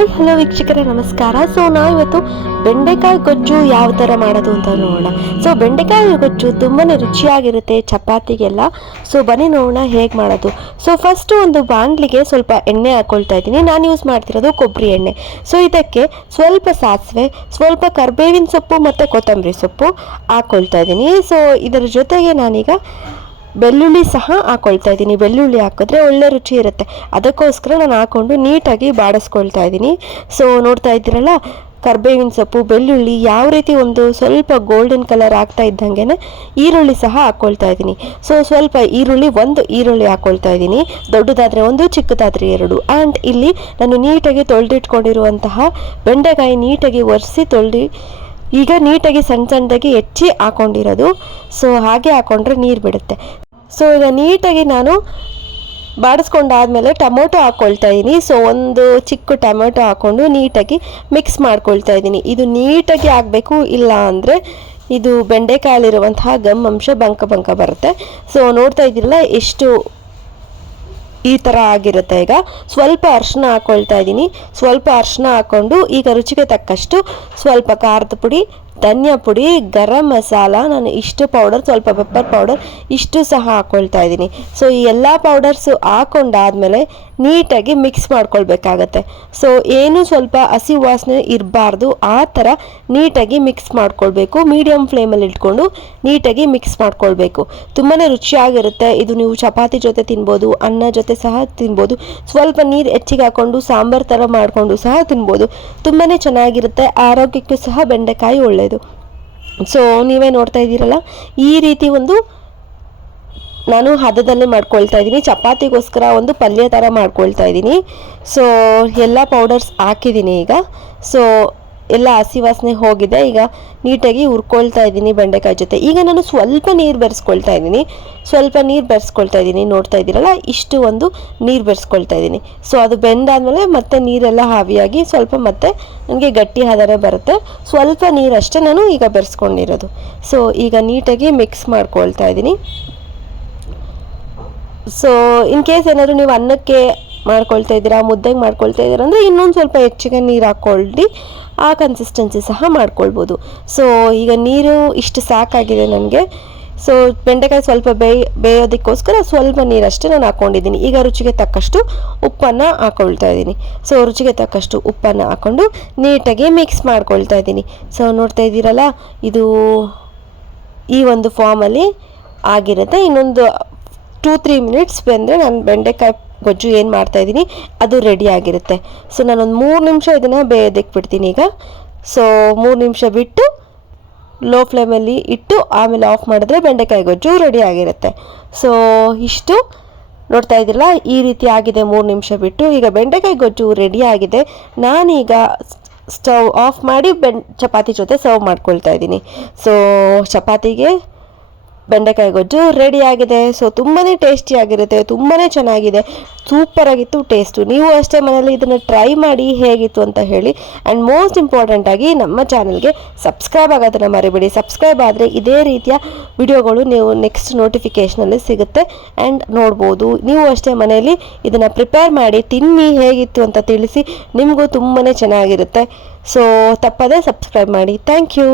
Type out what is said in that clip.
Hi hello ವೀಕ್ಷಕರೇ ನಮಸ್ಕಾರ. So ನಾವಿವತ್ತು ಬೆಂಡೆಕಾಯಿ ಗೊಜ್ಜು ಯಾವ ಥರ ಮಾಡೋದು ಅಂತ ನೋಡೋಣ. ಸೊ ಬೆಂಡೆಕಾಯಿ ಗೊಜ್ಜು ತುಂಬಾ ರುಚಿಯಾಗಿರುತ್ತೆ ಚಪಾತಿಗೆಲ್ಲ. ಸೊ ಬನ್ನಿ ನೋಡೋಣ ಹೇಗೆ ಮಾಡೋದು. ಸೊ ಫಸ್ಟು ಒಂದು ಬಾಣಲಿಗೆ ಸ್ವಲ್ಪ ಎಣ್ಣೆ ಹಾಕ್ಕೊಳ್ತಾ ಇದ್ದೀನಿ. ನಾನು ಯೂಸ್ ಮಾಡ್ತಿರೋದು ಕೊಬ್ಬರಿ ಎಣ್ಣೆ. ಸೊ ಇದಕ್ಕೆ ಸ್ವಲ್ಪ ಸಾಸಿವೆ, ಸ್ವಲ್ಪ ಕರಿಬೇವಿನ ಸೊಪ್ಪು ಮತ್ತು ಕೊತ್ತಂಬರಿ ಸೊಪ್ಪು ಹಾಕ್ಕೊಳ್ತಾ ಇದ್ದೀನಿ. ಸೊ ಇದರ ಜೊತೆಗೆ ನಾನೀಗ ಬೆಳ್ಳುಳ್ಳಿ ಸಹ ಹಾಕ್ಕೊಳ್ತಾ ಇದ್ದೀನಿ. ಬೆಳ್ಳುಳ್ಳಿ ಹಾಕಿದ್ರೆ ಒಳ್ಳೆ ರುಚಿ ಇರುತ್ತೆ, ಅದಕ್ಕೋಸ್ಕರ ನಾನು ಹಾಕ್ಕೊಂಡು ನೀಟಾಗಿ ಬಾಡಿಸ್ಕೊಳ್ತಾ ಇದ್ದೀನಿ. ಸೊ ನೋಡ್ತಾ ಇದ್ದೀರಲ್ಲ, ಕರಿಬೇವಿನ ಸೊಪ್ಪು, ಬೆಳ್ಳುಳ್ಳಿ ಯಾವ ರೀತಿ ಒಂದು ಸ್ವಲ್ಪ ಗೋಲ್ಡನ್ ಕಲರ್ ಆಗ್ತಾ ಇದ್ದಂಗೆ ಈರುಳ್ಳಿ ಸಹ ಹಾಕ್ಕೊಳ್ತಾ ಇದ್ದೀನಿ. ಸೊ ಸ್ವಲ್ಪ ಒಂದು ಈರುಳ್ಳಿ ಹಾಕ್ಕೊಳ್ತಾ ಇದ್ದೀನಿ. ದೊಡ್ಡದಾದರೆ ಒಂದು, ಚಿಕ್ಕದಾದರೆ ಎರಡು. ಆ್ಯಂಡ್ ಇಲ್ಲಿ ನಾನು ನೀಟಾಗಿ ತೊಳೆದಿಟ್ಕೊಂಡಿರುವಂತಹ ಬೆಂಡೆಕಾಯಿ ನೀಟಾಗಿ ಒರೆಸಿ ಈಗ ನೀಟಾಗಿ ಸಣ್ಣದಾಗಿ ಹೆಚ್ಚಿ ಹಾಕ್ಕೊಂಡಿರೋದು. ಸೊ ಹಾಗೆ ಹಾಕ್ಕೊಂಡ್ರೆ ನೀರು ಬಿಡುತ್ತೆ. ಸೊ ಈಗ ನೀಟಾಗಿ ನಾನು ಬಾಡಿಸ್ಕೊಂಡಾದ್ಮೇಲೆ ಟೊಮೊಟೊ ಹಾಕ್ಕೊಳ್ತಾ ಇದ್ದೀನಿ. ಸೊ ಒಂದು ಚಿಕ್ಕ ಟೊಮೊಟೊ ಹಾಕ್ಕೊಂಡು ನೀಟಾಗಿ ಮಿಕ್ಸ್ ಮಾಡ್ಕೊಳ್ತಾ ಇದ್ದೀನಿ. ಇದು ನೀಟಾಗಿ ಆಗಬೇಕು, ಇಲ್ಲ ಅಂದರೆ ಇದು ಬೆಂಡೆಕಾಯಲ್ಲಿರುವಂತಹ ಗಮ್ ಅಂಶ ಬಂಕ ಬರುತ್ತೆ. ಸೊ ನೋಡ್ತಾ ಇದ್ದೀರಲ್ಲ ಎಷ್ಟು ಈ ಥರ ಆಗಿರುತ್ತೆ. ಈಗ ಸ್ವಲ್ಪ ಅರಿಶಿನ ಹಾಕ್ಕೊಳ್ತಾ ಇದ್ದೀನಿ. ಸ್ವಲ್ಪ ಅರಿಶಿನ ಹಾಕ್ಕೊಂಡು ಈಗ ರುಚಿಗೆ ತಕ್ಕಷ್ಟು ಸ್ವಲ್ಪ ಖಾರದ ಪುಡಿ, ಧನಿಯಾ ಪುಡಿ, ಗರಂ ಮಸಾಲ, ನಾನು ಇಷ್ಟು ಪೌಡರ್, ಸ್ವಲ್ಪ ಪೆಪ್ಪರ್ ಪೌಡರ್ ಇಷ್ಟು ಸಹ ಹಾಕ್ಕೊಳ್ತಾ ಇದ್ದೀನಿ. ಸೊ ಈ ಎಲ್ಲ ಪೌಡರ್ಸು ಹಾಕ್ಕೊಂಡಾದ್ಮೇಲೆ ನೀಟಾಗಿ ಮಿಕ್ಸ್ ಮಾಡ್ಕೊಳ್ಬೇಕಾಗತ್ತೆ. ಸೊ ಏನು ಸ್ವಲ್ಪ ಹಸಿ ವಾಸನೆ ಇರಬಾರ್ದು, ಆ ಥರ ನೀಟಾಗಿ ಮಿಕ್ಸ್ ಮಾಡ್ಕೊಳ್ಬೇಕು. ಮೀಡಿಯಮ್ ಫ್ಲೇಮಲ್ಲಿ ಇಟ್ಕೊಂಡು ನೀಟಾಗಿ ಮಿಕ್ಸ್ ಮಾಡ್ಕೊಳ್ಬೇಕು. ತುಂಬಾ ರುಚಿಯಾಗಿರುತ್ತೆ ಇದು. ನೀವು ಚಪಾತಿ ಜೊತೆ ತಿನ್ಬೋದು, ಅನ್ನ ಜೊತೆ ಸಹ ತಿನ್ಬೋದು. ಸ್ವಲ್ಪ ನೀರು ಹೆಚ್ಚಿಗೆ ಹಾಕ್ಕೊಂಡು ಸಾಂಬಾರು ಥರ ಮಾಡಿಕೊಂಡು ಸಹ ತಿನ್ಬೋದು. ತುಂಬಾ ಚೆನ್ನಾಗಿರುತ್ತೆ. ಆರೋಗ್ಯಕ್ಕೂ ಸಹ ಬೆಂಡೆಕಾಯಿ ಒಳ್ಳೆಯದು. ಸೊ ನೀವೇ ನೋಡ್ತಾ ಇದ್ದೀರಲ್ಲ, ಈ ರೀತಿ ಒಂದು ನಾನು ಹದದಲ್ಲಿ ಮಾಡ್ಕೊಳ್ತಾ ಇದ್ದೀನಿ. ಚಪಾತಿಗೋಸ್ಕರ ಒಂದು ಪಲ್ಯ ಥರ ಮಾಡ್ಕೊಳ್ತಾ ಇದ್ದೀನಿ. ಸೊ ಎಲ್ಲ ಪೌಡರ್ಸ್ ಹಾಕಿದ್ದೀನಿ ಈಗ. ಸೊ ಎಲ್ಲ ಹಸಿ ವಾಸನೆ ಹೋಗಿದೆ. ಈಗ ನೀಟಾಗಿ ಹುರ್ಕೊಳ್ತಾ ಇದ್ದೀನಿ ಬೆಂಡೆಕಾಯಿ ಜೊತೆ. ಈಗ ನಾನು ಸ್ವಲ್ಪ ನೀರು ಬೆರೆಸ್ಕೊಳ್ತಾ ಇದ್ದೀನಿ. ನೋಡ್ತಾ ಇದ್ದೀರಲ್ಲ, ಇಷ್ಟು ಒಂದು ನೀರು ಬೆರೆಸ್ಕೊಳ್ತಾ ಇದ್ದೀನಿ. ಸೊ ಅದು ಬೆಂದಾದ್ಮೇಲೆ ಮತ್ತೆ ನೀರೆಲ್ಲ ಹಾವಿಯಾಗಿ ಸ್ವಲ್ಪ ಮತ್ತೆ ನನಗೆ ಗಟ್ಟಿ ಹದನೇ ಬರುತ್ತೆ. ಸ್ವಲ್ಪ ನೀರಷ್ಟೇ ನಾನು ಈಗ ಬೆರೆಸ್ಕೊಂಡಿರೋದು. ಸೊ ಈಗ ನೀಟಾಗಿ ಮಿಕ್ಸ್ ಮಾಡ್ಕೊಳ್ತಾ ಇದ್ದೀನಿ. ಸೊ ಇನ್ ಕೇಸ್ ಏನಾದರೂ ನೀವು ಅನ್ನಕ್ಕೆ ಮಾಡ್ಕೊಳ್ತಾ ಇದ್ದೀರಾ, ಮುದ್ದೆಗೆ ಮಾಡ್ಕೊಳ್ತಾ ಇದ್ದೀರಾ ಅಂದರೆ ಇನ್ನೊಂದು ಸ್ವಲ್ಪ ಹೆಚ್ಚಿಗೆ ನೀರು ಹಾಕ್ಕೊಳ್ಳಿ, ಆ ಕನ್ಸಿಸ್ಟೆನ್ಸಿ ಸಹ ಮಾಡ್ಕೊಳ್ಬೋದು. ಸೊ ಈಗ ನೀರು ಇಷ್ಟು ಸಾಕಾಗಿದೆ ನನಗೆ. ಸೊ ಬೆಂಡೆಕಾಯಿ ಸ್ವಲ್ಪ ಬೇಯೋದಕ್ಕೋಸ್ಕರ ಸ್ವಲ್ಪ ನೀರಷ್ಟೇ ನಾನು ಹಾಕ್ಕೊಂಡಿದ್ದೀನಿ. ಈಗ ರುಚಿಗೆ ತಕ್ಕಷ್ಟು ಉಪ್ಪನ್ನು ಹಾಕ್ಕೊಳ್ತಾ ಇದ್ದೀನಿ. ಸೊ ರುಚಿಗೆ ತಕ್ಕಷ್ಟು ಉಪ್ಪನ್ನು ಹಾಕ್ಕೊಂಡು ನೀಟಾಗಿ ಮಿಕ್ಸ್ ಮಾಡ್ಕೊಳ್ತಾ ಇದ್ದೀನಿ. ಸೊ ನೋಡ್ತಾ ಇದ್ದೀರಲ್ಲ, ಇದು ಈ ಒಂದು ಫಾರ್ಮಲ್ಲಿ ಆಗಿರುತ್ತೆ. ಇನ್ನೊಂದು 2-3 ಮಿನಿಟ್ಸ್ ಬೆಂದರೆ ನಾನು ಬೆಂಡೆಕಾಯಿ ಗೊಜ್ಜು ಏನು ಮಾಡ್ತಾಯಿದ್ದೀನಿ ಅದು ರೆಡಿ ಆಗಿರುತ್ತೆ. ಸೊ ನಾನೊಂದು 3 ನಿಮಿಷ ಇದನ್ನು ಬೇಯೋದಕ್ಕೆ ಬಿಡ್ತೀನಿ ಈಗ. ಸೊ 3 ನಿಮಿಷ ಬಿಟ್ಟು ಲೋ ಫ್ಲೇಮಲ್ಲಿ ಇಟ್ಟು ಆಮೇಲೆ ಆಫ್ ಮಾಡಿದ್ರೆ ಬೆಂಡೆಕಾಯಿ ಗೊಜ್ಜು ರೆಡಿ ಆಗಿರುತ್ತೆ. ಸೊ ಇಷ್ಟು ನೋಡ್ತಾ ಇದ್ದೀರಲ್ಲ, ಈ ರೀತಿ ಆಗಿದೆ 3 ನಿಮಿಷ ಬಿಟ್ಟು. ಈಗ ಬೆಂಡೆಕಾಯಿ ಗೊಜ್ಜು ರೆಡಿ ಆಗಿದೆ. ನಾನೀಗ ಸ್ಟವ್ ಆಫ್ ಮಾಡಿ ಚಪಾತಿ ಜೊತೆ ಸರ್ವ್ ಮಾಡ್ಕೊಳ್ತಾ ಇದ್ದೀನಿ. ಸೊ ಚಪಾತಿಗೆ ಬೆಂಡೆಕಾಯಿ ಗೊಜ್ಜು ರೆಡಿ ಆಗಿದೆ. ಸೊ ತುಂಬಾ ಟೇಸ್ಟಿಯಾಗಿರುತ್ತೆ, ತುಂಬಾ ಚೆನ್ನಾಗಿದೆ, ಸೂಪರಾಗಿತ್ತು ಟೇಸ್ಟು. ನೀವು ಅಷ್ಟೇ ಮನೇಲಿ ಇದನ್ನು ಟ್ರೈ ಮಾಡಿ ಹೇಗಿತ್ತು ಅಂತ ಹೇಳಿ. ಆ್ಯಂಡ್ ಮೋಸ್ಟ್ ಇಂಪಾರ್ಟೆಂಟಾಗಿ ನಮ್ಮ ಚಾನಲ್ಗೆ ಸಬ್ಸ್ಕ್ರೈಬ್ ಆಗೋದನ್ನು ಮರಿಬೇಡಿ. ಸಬ್ಸ್ಕ್ರೈಬ್ ಆದರೆ ಇದೇ ರೀತಿಯ ವಿಡಿಯೋಗಳು ನೀವು ನೆಕ್ಸ್ಟ್ ನೋಟಿಫಿಕೇಷನಲ್ಲಿ ಸಿಗುತ್ತೆ ಆ್ಯಂಡ್ ನೋಡ್ಬೋದು. ನೀವು ಅಷ್ಟೇ ಮನೆಯಲ್ಲಿ ಇದನ್ನು ಪ್ರಿಪೇರ್ ಮಾಡಿ ತಿನ್ನಿ, ಹೇಗಿತ್ತು ಅಂತ ತಿಳಿಸಿ. ನಿಮಗೂ ತುಂಬಾ ಚೆನ್ನಾಗಿರುತ್ತೆ. ಸೊ ತಪ್ಪದೇ ಸಬ್ಸ್ಕ್ರೈಬ್ ಮಾಡಿ. Thank you.